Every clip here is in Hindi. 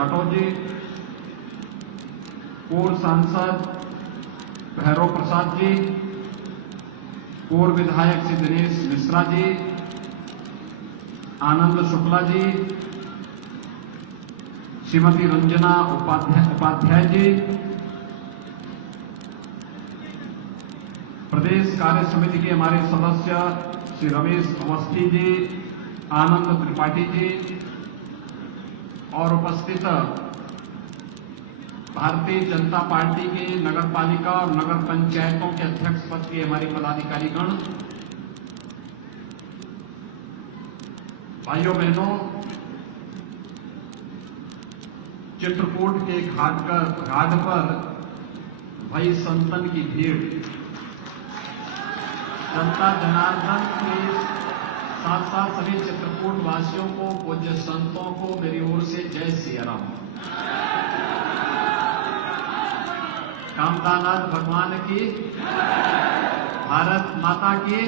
जाटव जी, पूर्व सांसद भैरव प्रसाद जी, पूर्व विधायक श्री दिनेश मिश्रा जी, आनंद शुक्ला जी, श्रीमती रंजना उपाध्याय जी, प्रदेश कार्य समिति के हमारे सदस्य श्री रमेश अवस्थी जी, आनंद त्रिपाठी जी और उपस्थित भारतीय जनता पार्टी के नगर पालिका और नगर पंचायतों के अध्यक्ष पद के हमारे पदाधिकारीगण, भाइयों बहनों, चित्रकूट के घाट पर भाई संतन की भीड़, जनता जनार्दन के साथ साथ सभी चित्रकूट वासियों को, पूज्य संतों को मेरी ओर से जय सिया राम। कामदानाथ भगवान की, भारत माता की।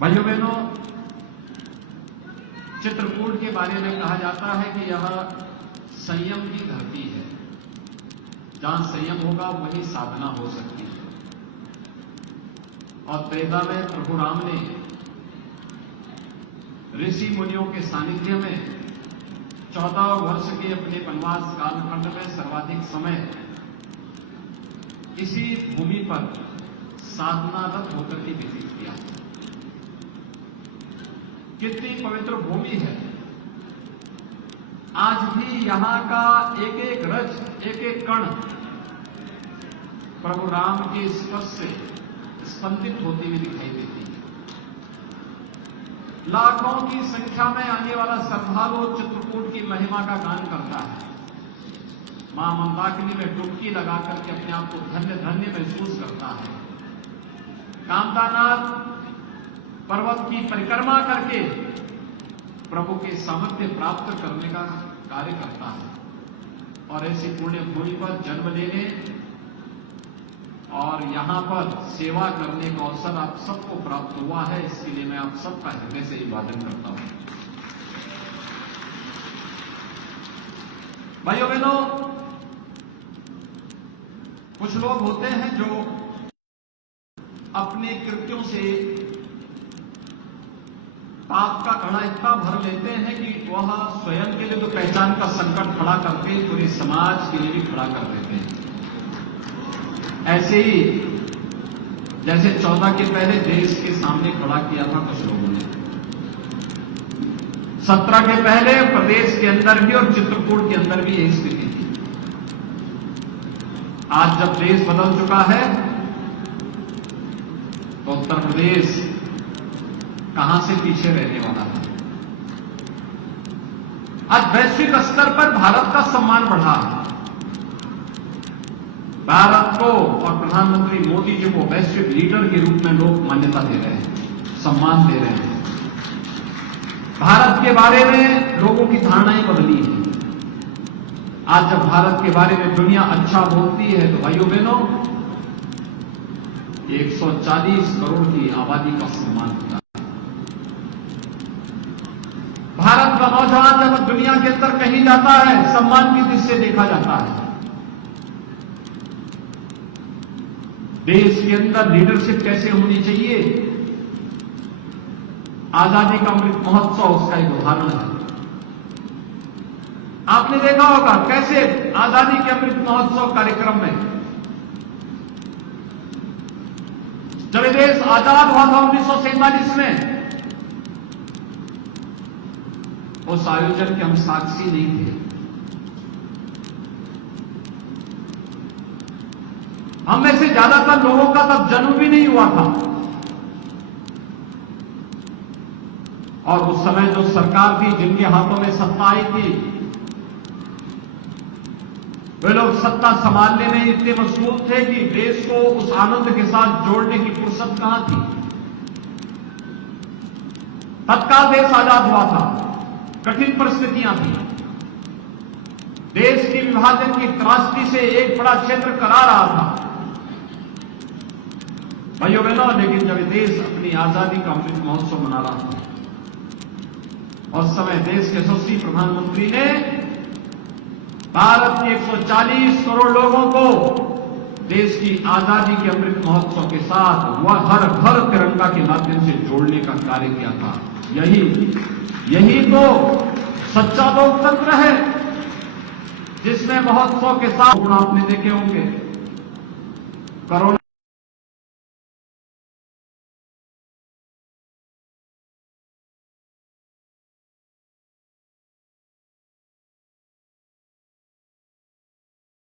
भाइयों बहनों, चित्रकूट के बारे में कहा जाता है कि यह संयम की धरती है। जहां संयम होगा वही साधना हो सकती है। और त्रेता में प्रभु राम ने ऋषि मुनियों के सानिध्य में 14 वर्ष के अपने वनवास कालखंड में सर्वाधिक समय इसी भूमि पर साधनारत होकर के व्यतीत किया। कितनी पवित्र भूमि है। आज भी यहां का एक एक रज, एक एक कण प्रभु राम के स्पर्श से स्पंदित होती हुई दिखाई देती है। लाखों की संख्या में आने वाला श्रद्धालु चित्रकूट की महिमा का गान करता है। मां मंदाकिनी में डुबकी लगा करके अपने आप को धन्य धन्य महसूस करता है। कामदानाथ पर्वत की परिक्रमा करके प्रभु के सामर्थ्य प्राप्त करने का कार्य करता है। और ऐसी पुण्य भूमि पर जन्म लेने और यहां पर सेवा करने का अवसर आप सबको प्राप्त हुआ है। इसके लिए मैं आप सबका हृदय से अभिवादन करता हूं। भाइयों बहनों, कुछ लोग होते हैं जो अपने कृत्यों से पाप का घड़ा इतना भर लेते हैं कि वह स्वयं के लिए तो पहचान का संकट खड़ा करके पूरे समाज के लिए भी खड़ा कर देते हैं। ऐसे ही जैसे 14 के पहले देश के सामने खड़ा किया था कुछ लोगों ने, 17 के पहले प्रदेश के अंदर भी और चित्रकूट के अंदर भी यही स्थिति थी। आज जब देश बदल चुका है तो उत्तर प्रदेश कहां से पीछे रहने वाला है। आज वैश्विक स्तर पर भारत का सम्मान बढ़ा है। भारत को और प्रधानमंत्री मोदी जी को वैश्विक लीडर के रूप में लोग मान्यता दे रहे हैं, सम्मान दे रहे हैं। भारत के बारे में लोगों की धारणाएं बदली हैं। आज जब भारत के बारे में दुनिया अच्छा बोलती है तो भाइयों बहनों, 140 करोड़ की आबादी का सम्मान होता है। भारत का नौजवान जब दुनिया के अंदर कहीं जाता है, सम्मान की दृष्टि से देखा जाता है। देश के अंदर लीडरशिप कैसे होनी चाहिए, आजादी का अमृत महोत्सव उसका एक उदाहरण है। आपने देखा होगा कैसे आजादी के अमृत महोत्सव कार्यक्रम में जब ये देश आजाद हुआ था 1947 में, उस आयोजन के हम साक्षी नहीं थे। हम में से ज्यादातर लोगों का तब जन्म भी नहीं हुआ था। और उस समय जो सरकार थी, जिनके हाथों में सत्ता आई थी, वे लोग सत्ता संभालने में इतने मशगूल थे कि देश को उस आनंद के साथ जोड़ने की फुर्सत कहां थी। तत्काल देश आजाद हुआ था, कठिन परिस्थितियां थी। देश की विभाजन की त्रासदी से एक बड़ा क्षेत्र करा रहा था। भाइयों बहनों, लेकिन जब देश अपनी आजादी का अमृत महोत्सव मना रहा था उस समय देश के यशस्वी प्रधानमंत्री ने भारत के 140 करोड़ लोगों को देश की आजादी के अमृत महोत्सव के साथ वह हर घर तिरंगा के माध्यम से जोड़ने का कार्य किया था। यही तो सच्चा लोकतंत्र है, जिसमें महोत्सव के साथ गुण आपने देखे होंगे। कोरोना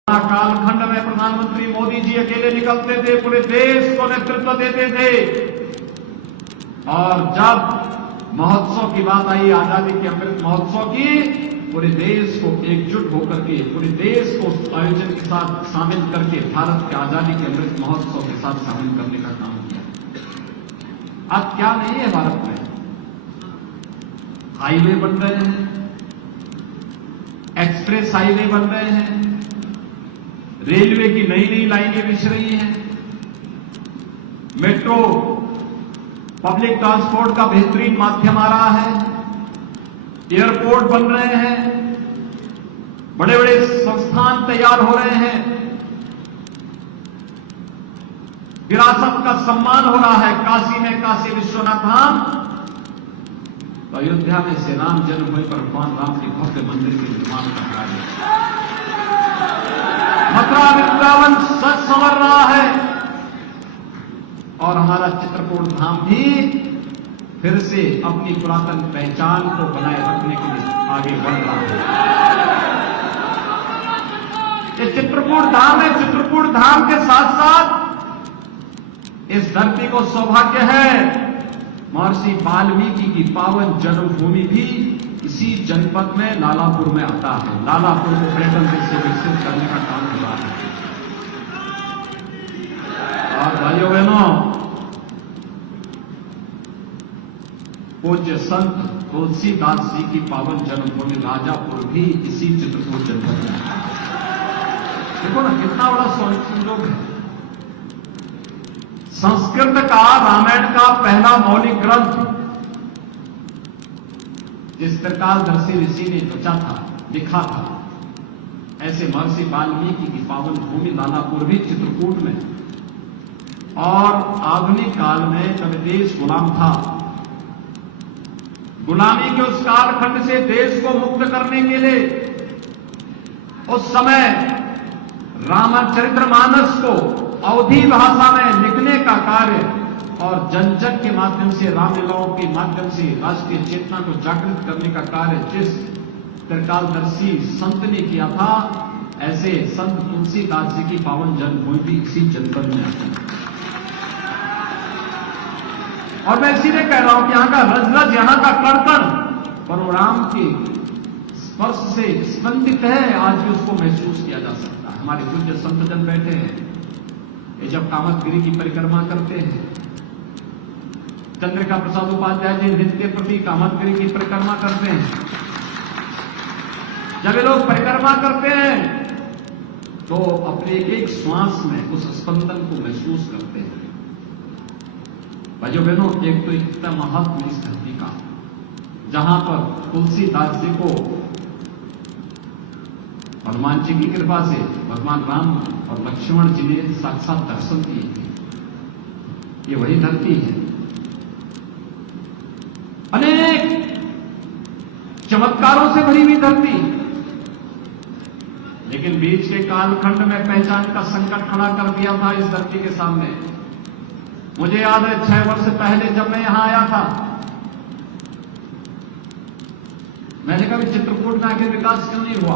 कालखंड में प्रधानमंत्री मोदी जी अकेले निकलते थे, पूरे देश को नेतृत्व देते थे। और जब महोत्सव की बात आई, आजादी के अमृत महोत्सव की, पूरे देश को एकजुट होकर के, पूरे देश को आयोजन के साथ शामिल करके भारत के आजादी के अमृत महोत्सव के साथ शामिल करने का काम किया। आज क्या नहीं है भारत में? हाईवे बन रहे हैं, एक्सप्रेस हाईवे बन रहे हैं, रेलवे की नई नई लाइनें बिछ रही हैं, मेट्रो पब्लिक ट्रांसपोर्ट का बेहतरीन माध्यम आ रहा है, एयरपोर्ट बन रहे हैं, बड़े बड़े संस्थान तैयार हो रहे हैं, विरासत का सम्मान हो रहा है। काशी में काशी विश्वनाथ धाम, तो अयोध्या में श्री राम जन्मभूमि पर भगवान राम के भव्य मंदिर के निर्माण का कार्य, मथुरा वृंदावन सच संवर रहा है, और हमारा चित्रकूट धाम भी फिर से अपनी पुरातन पहचान को बनाए रखने के लिए आगे बढ़ रहा है। ये चित्रकूट धाम है। चित्रकूट धाम के साथ साथ इस धरती को सौभाग्य है, महर्षि वाल्मीकि की पावन जन्मभूमि भी इसी जनपद में लालापुर में आता है। लालापुर को पर्यटन से विकसित करने का काम हो रहा है। और भाइयों बहनों, पूज्य संत तुलसीदास जी की पावन जन्मभूमि राजापुर भी इसी चित्रकूट जनपद में आता है। देखो ना कितना बड़ा संयोग है। संस्कृत का रामायण का पहला मौलिक ग्रंथ जिस त्रिकालदर्शी ऋषि ने रचा था, लिखा था, ऐसे महर्षि वाल्मीकि की पावन भूमि लालापुर भी चित्रकूट में। और आधुनिक काल में जब देश गुलाम था, गुलामी के उस कालखंड से देश को मुक्त करने के लिए उस समय रामचरितमानस को अवधी भाषा में लिखने का कार्य और जन जन के माध्यम से, रामलीलाओं के माध्यम से राष्ट्रीय चेतना को जागृत करने का कार्य जिस त्रिकालदर्शी संत ने किया था, ऐसे संत तुलसीदास जी की पावन जन्मभूमि भी इसी जनपद में आती है। और मैं इसीलिए कह रहा हूं कि यहां का रज रज, यहां का कण कण परशुराम के स्पर्श से स्पंदित है। आज भी उसको महसूस किया जा सकता है। हमारे पूज्य संतजन बैठे हैं, ये जब कामतगिरी की परिक्रमा करते हैं, चंद्रिका प्रसाद उपाध्याय जी नित्य प्रति कामतगिरी की परिक्रमा करते हैं, जब ये लोग परिक्रमा करते हैं तो अपने एक श्वास में उस स्पंदन को महसूस करते हैं। भाइयों बहनों, एक तो इतना महत्व इस धरती का, जहां पर तुलसीदास जी को हनुमान जी की कृपा से भगवान राम और लक्ष्मण जी ने साक्षात दर्शन दिए थे। ये वही धरती है। अनेक चमत्कारों से भरी हुई धरती, लेकिन बीच के कालखंड में पहचान का संकट खड़ा कर दिया था इस धरती के सामने। मुझे याद है 6 वर्ष पहले जब मैं यहां आया था, मैंने कहा चित्रकूट का आखिर विकास क्यों नहीं हुआ?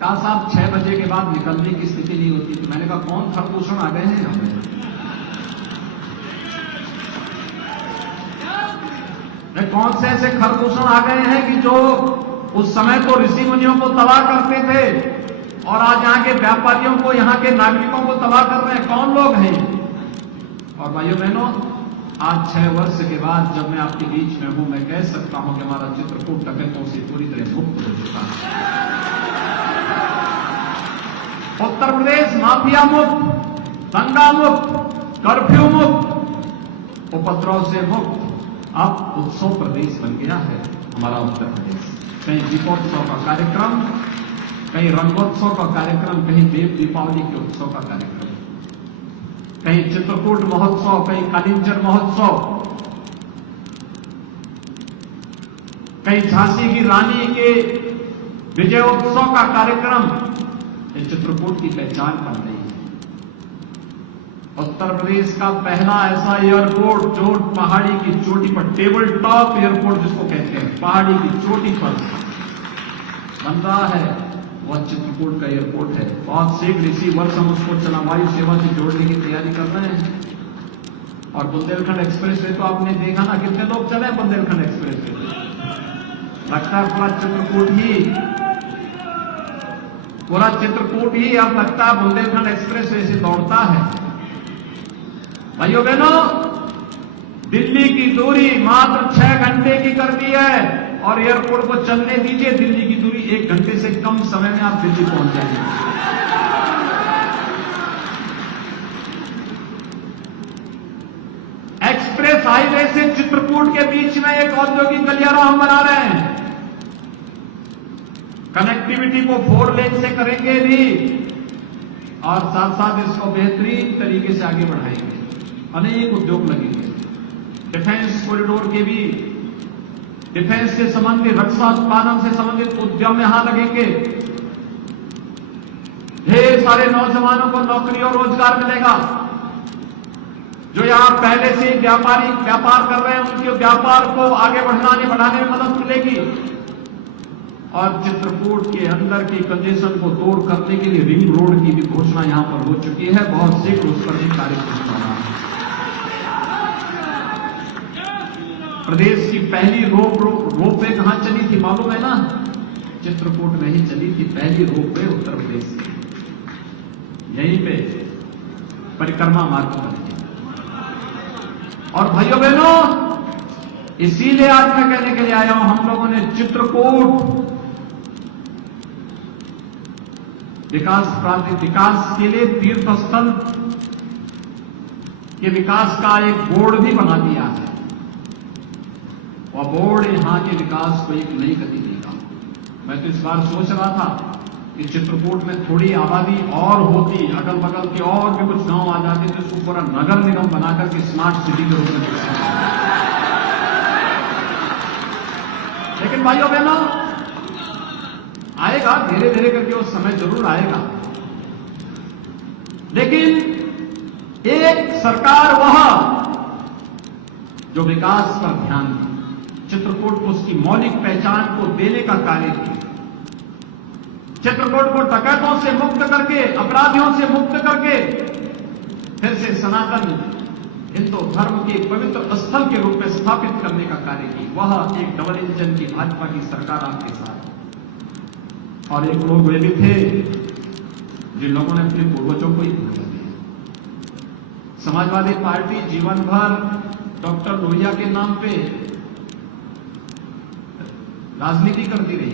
कहा साहब 6 बजे के बाद निकलने की स्थिति नहीं होती थी। मैंने कहा कौन खरदूषण आ गए हैं हमें? कौन से ऐसे खरदूषण आ गए हैं कि जो उस समय तो ऋषि मुनियों को तबाह करते थे और आज यहां के व्यापारियों को, यहां के नागरिकों को तबाह कर रहे हैं? कौन लोग हैं? और भाइयों बहनों, आज 6 वर्ष के बाद जब मैं आपके बीच में हूं, मैं कह सकता हूं कि हमारा चित्रकूट डकैतों से पूरी तरह मुक्त हो चुका है। उत्तर प्रदेश माफिया मुक्त, दंगा मुक्त, कर्फ्यू मुक्त, उपद्रव से मुक्त, अब उत्सव प्रदेश बन गया है हमारा उत्तर प्रदेश। कहीं दीपोत्सव का कार्यक्रम, कहीं रंगोत्सव का कार्यक्रम, कहीं देव दीपावली के उत्सव का कार्यक्रम, कहीं चित्रकूट महोत्सव, कहीं कालिंजर महोत्सव, कहीं झांसी की रानी के विजयोत्सव का कार्यक्रम। ये चित्रकूट की पहचान बन रही है। उत्तर प्रदेश का पहला ऐसा एयरपोर्ट जो पहाड़ी की चोटी पर, टेबल टॉप एयरपोर्ट जिसको कहते हैं, पहाड़ी की चोटी पर बन रहा है, वह चित्रकूट का एयरपोर्ट है। बहुत शीघ्र इसी वर्ष हम उसको वायु सेवा से जोड़ने की तैयारी कर रहे हैं। और बुंदेलखंड एक्सप्रेस वे तो आपने देखा ना, कितने लोग चले बुंदेलखंड एक्सप्रेस वे। लगता है पूरा चित्रकूट ही अब लगता है बुंदेलखंड एक्सप्रेस वे से दौड़ता है। भाइयों बहनों, दिल्ली की दूरी मात्र 6 घंटे की कर दी है और एयरपोर्ट को चलने दीजिए, दिल्ली की दूरी 1 घंटे से कम समय में आप दिल्ली पहुंच जाएंगे। एक्सप्रेस हाईवे से चित्रकूट के बीच में एक औद्योगिक गलियारा हम बना रहे हैं। कनेक्टिविटी को 4 लेन से करेंगे भी और साथ साथ इसको बेहतरीन तरीके से आगे बढ़ाएंगे। अनेक उद्योग लगेंगे। डिफेंस कॉरिडोर के भी, डिफेंस से संबंधित, रक्षा उत्पादन से संबंधित उद्यम यहां लगेंगे। ढेर सारे नौजवानों को नौकरी और रोजगार मिलेगा। जो यहां पहले से व्यापार कर रहे हैं, उनके व्यापार को आगे बढ़ाने में मदद मिलेगी। और चित्रकूट के अंदर के कंजेशन को दूर करने के लिए रिंग रोड की भी घोषणा यहां पर हो चुकी है। बहुत शीघ्र उस पर भी कार्य होना है। प्रदेश की पहली रोपवे कहां चली थी मालूम है ना? चित्रकूट में ही चली थी पहली रोपवे उत्तर प्रदेश की। यहीं पे परिक्रमा मार्ग पर। और भाइयों बहनों, इसीलिए आज मैं कहने के लिए आया हूं, हम लोगों ने चित्रकूट विकास के लिए तीर्थ स्थल के विकास का एक बोर्ड भी बना दिया है। वह बोर्ड यहां के विकास को एक नई गति देगा। मैं तो इस बार सोच रहा था कि चित्रकूट में थोड़ी आबादी और होती, अगल बगल के और भी कुछ गांव आ जाते तो इसको पूरा नगर निगम बनाकर के स्मार्ट सिटी के रूप में विकसित। लेकिन भाइयों बहनों, आएगा धीरे धीरे करके, वो समय जरूर आएगा। लेकिन एक सरकार वह जो विकास पर ध्यान दे, चित्रकूट को उसकी मौलिक पहचान को देने का कार्य किया। चित्रकूट को डकैतों से मुक्त करके, अपराधियों से मुक्त करके फिर से सनातन हिंदू धर्म के पवित्र स्थल के रूप में स्थापित करने का कार्य की। वह एक डबल इंजन की भाजपा की सरकार आपके साथ। और एक लोग वे भी थे जिन लोगों ने अपने पूर्वजों को ही भूल दिया। समाजवादी पार्टी जीवन भर डॉक्टर लोहिया के नाम पे राजनीति करती रही।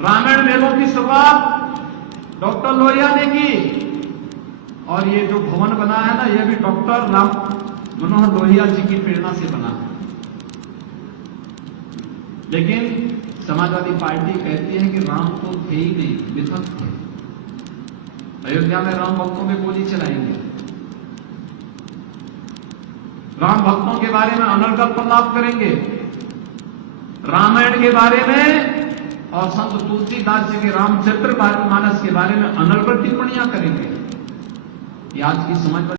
रामायण मेलों की शुरुआत डॉक्टर लोहिया ने की। और ये जो भवन बना है ना, यह भी डॉक्टर राम मनोहर लोहिया जी की प्रेरणा से बना है। लेकिन समाजवादी पार्टी कहती है कि राम तो थे ही नहीं, विधक थे। अयोध्या में राम भक्तों में गोली चलाएंगे, राम भक्तों के बारे में अनर्गल प्रलाप करेंगे, रामायण के बारे में और संत तुलसीदास जी के रामचरितमानस के बारे में अनर्गल टिप्पणियां करेंगे। ये आज की समाजवादी